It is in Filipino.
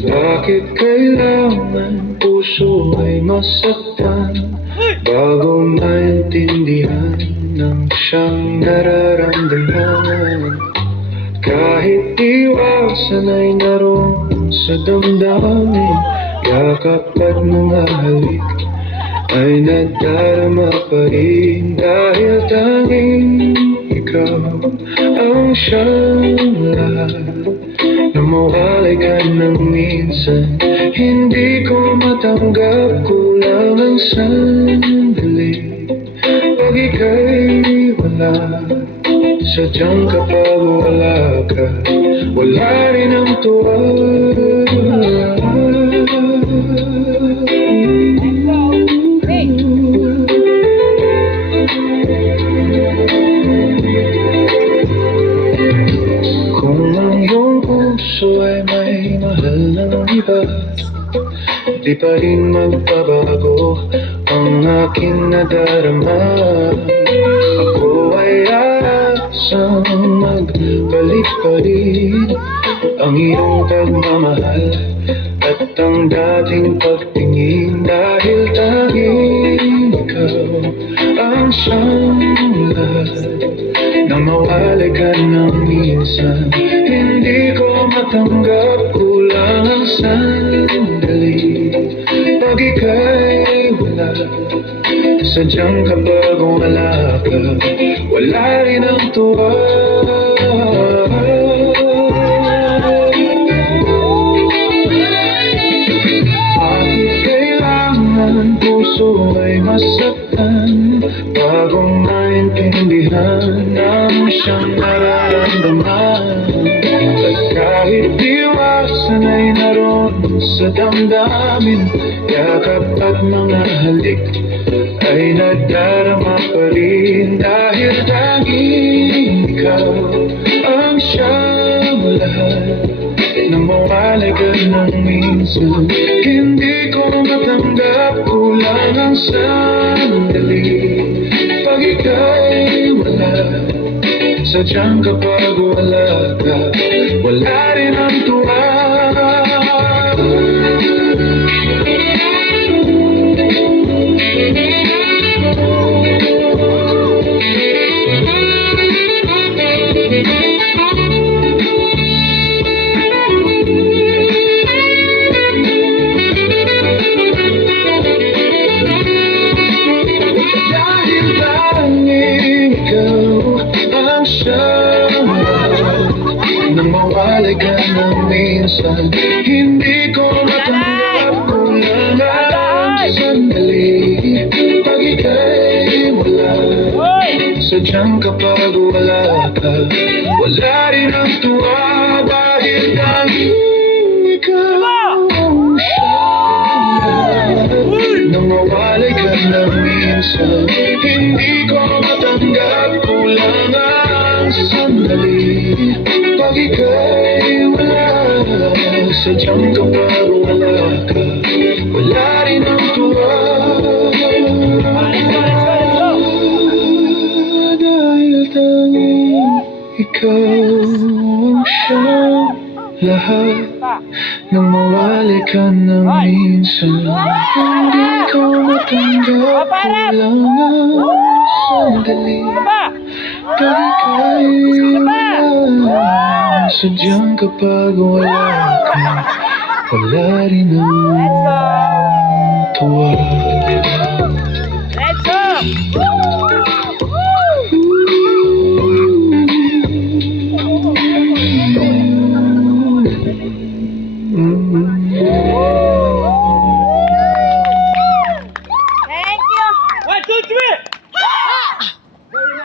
Bakit kailangan puso ay masaktan bago maintindihan ng siyang nararamdaman? Kahit iwasan ay naroon sa damdamin, yakap at mga halik ay nadarama pa rin. Dahil tanging ikaw ang siyang lahat na mawalay ka ng minsan. Hindi ko matanggap, kulang ang sandali pag ika'y wala. Sadyang kapag wala ka, wala rin ang tuwa. Kung ang iyong puso ay may mahal ng iba, di pa rin magbabago ang aking nadarama. Ako ay aasang magbalik pa rin ang iyong pagmamahal at ang dating pagtingin. Dahil tanging ikaw ang siyang lahat na mawalay ka ng minsan. Hindi ko matanggap, kulang ang sandali pag ika'y wala. Sadyang kapag wala ka, wala rin ang tuwa. Bakit kailangan puso ay masaktan bagong maintindihan ang siyang nararamdaman? At kahit iwasan ay naroon sa damdamin, yakap at mga halik ay nadarama pa rin. Dahil tanging ikaw ang siyang lahat na mawalay ka ng minsan. Hindi ko matanggap, kulang ang sandali pag ika'y wala. Sadyang kapag wala ka, wala rin ang tuwa. Nang mawalay ka ng minsan, hindi ko matanggap, kulang ang sandali pag ika'y wala. Sadyang kapag wala ka, wala rin ang tuwa. Dahil tanging ikaw ang siyang nang mawalay ka ng minsan, hindi ko matanggap, kulang ang sandali pag ika'y wala. Sadyang kapag wala ka, wala rin ang tuwa. Dahil tanging ikaw ang siyang lahat nang mawalay ka ng minsan. Hindi ko matanggap, kulang ang sandali pag ika'y wala. Sadyang kapag wala ka, wala rin ang tuwa. Let's go!